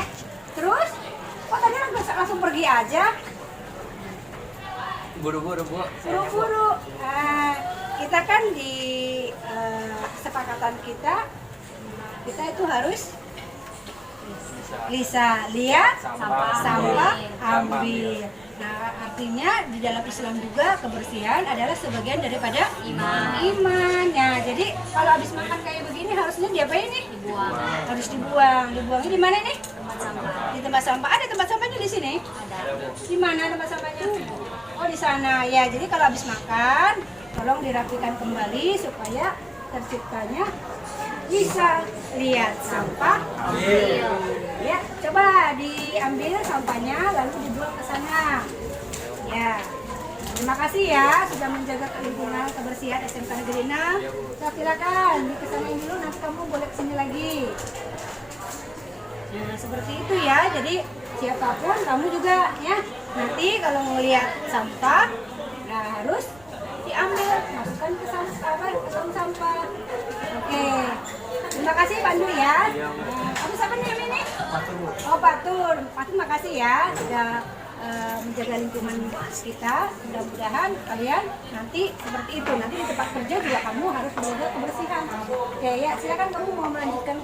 Terus? Kok tadi langsung pergi aja? Buru-buru, Bu. Buru-buru. Kita kan di kesepakatan kita itu harus lihat, sampah, ambil. Nah, artinya di dalam Islam juga kebersihan adalah sebagian daripada iman. Nah, jadi kalau habis makan kayak begini harusnya diapain nih? Dibuang. Harus dibuang. Dibuangnya di mana nih? Tempat sampah. Di tempat sampah. Ada tempat sampahnya di sini? Ada. Di mana tempat sampahnya? Oh, di sana. Ya, jadi kalau habis makan, tolong dirapikan kembali supaya terciptanya bisa lihat sampah. Ya, coba diambil sampahnya lalu dibuang ke sana. Ya. Terima kasih ya sudah menjaga lingkungan kebersihan SMK Negeri 6. Silakan dikesanain dulu, nanti kamu boleh kesini lagi. Nah, seperti itu ya. Jadi siapapun kamu juga ya. Nanti kalau mau lihat sampah, nah harus diambil, masukkan ke tong sampah. Oke. Terima kasih Pandu ya. Nah, kamu siapa nih ini? Patur, Bu. Oh, Patur. Patur makasih ya sudah menjaga lingkungan kita. Mudah-mudahan kalian nanti seperti itu. Nanti di tempat kerja juga kamu harus menjaga kebersihan. Oke ya, silakan kamu mau melanjutkan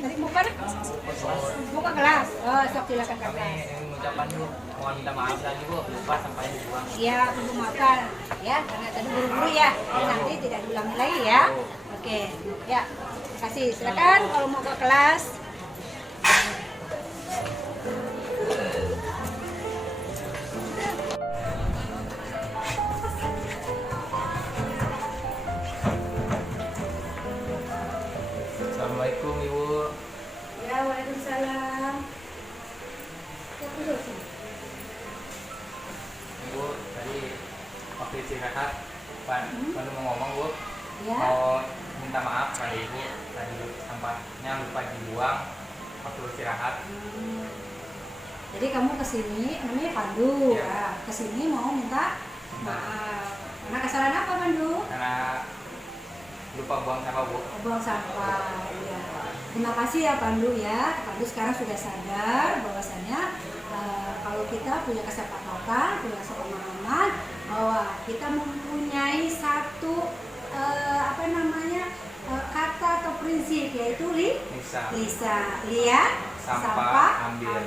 tadi buka kelas. Oh, sok silakan ke kelas. Ucapan dulu, mohon minta maaf lagi Bu, lupa sampai dibuang. Iya, tunggu makan ya, karena tadi buru-buru ya. Nanti tidak diulangi lagi ya. Oke, ya. Terima kasih. Silakan kalau mau ke kelas. Assalamualaikum Ibu. Ya, waalaikumsalam. Ibu, tadi waktu istirahat, Pan mau ngomong Bu, Ya. mau minta maaf pada Ibu, tadi sampahnya lupa dibuang waktu istirahat. Jadi kamu kesini, namanya Pandu. Ya. Ya, kesini mau minta maaf. Karena kesalahan apa Pandu? Karena lupa buang sampah Bu. Buang sampah. Ya. Terima kasih ya Pandu ya. Pandu sekarang sudah sadar bahwasanya kalau kita punya kesepakatan, punya sepemahaman bahwa kita mempunyai satu kata atau prinsip, yaitu Lisa, lihat sampah ambil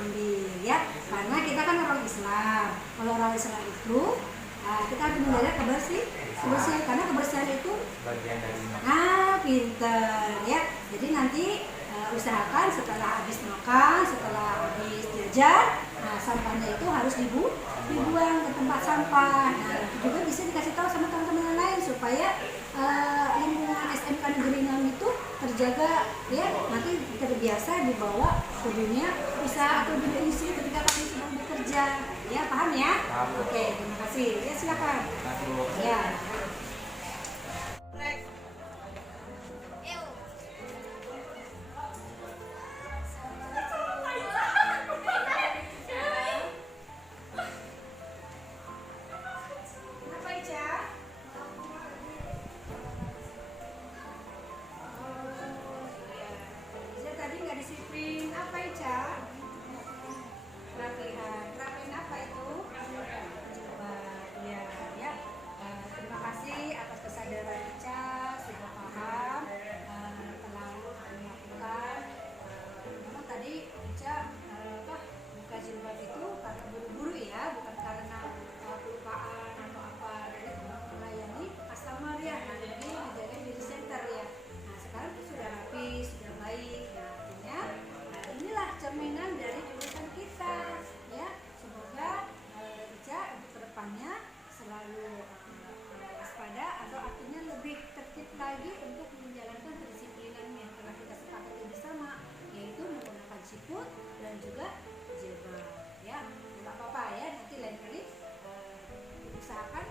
ya. Karena kita kan orang Islam. Kalau orang Islam itu kita harus menjaga kebersihan, karena kebersihan itu Bagian dari pinter ya. Jadi nanti usahakan setelah habis makan, setelah habis jajan, sampahnya itu harus dibuang ke tempat sampah. Nah, juga bisa dikasih tahu sama teman-teman yang lain supaya lingkungan SMK Negeri 6 itu terjaga ya. Nanti terbiasa dibawa ke dunia usaha atau dunia industri ketika kami sedang bekerja. Ya, paham ya? Paham. Oke, terima kasih. Ya, silakan. Nanti Bu. Ya. Kenapa, Ica? Ica tadi nggak disiplin. Apa, Ica? Rapihan apa itu? Coba, ya. Terima kasih atas kesadaran Ica, sudah paham, telah melakukan. Memang tadi Ica buka jilbab itu karena buru-buru ya, bukan karena kelupaan atau apa. Jadi melayani customer ya, jadi menjaga diri center ya. Nah sekarang sudah rapi, sudah baik. Nah, artinya inilah cerminan dari jurusan kita ya. Semoga Ica untuk kedepannya selalu waspada, atau artinya lebih tertib lagi untuk menjalankan kedisiplinan yang telah kita sepakati bersama, yaitu menggunakan siput dan juga jilbab ya. Nggak apa-apa ya, nanti lain kali usahakan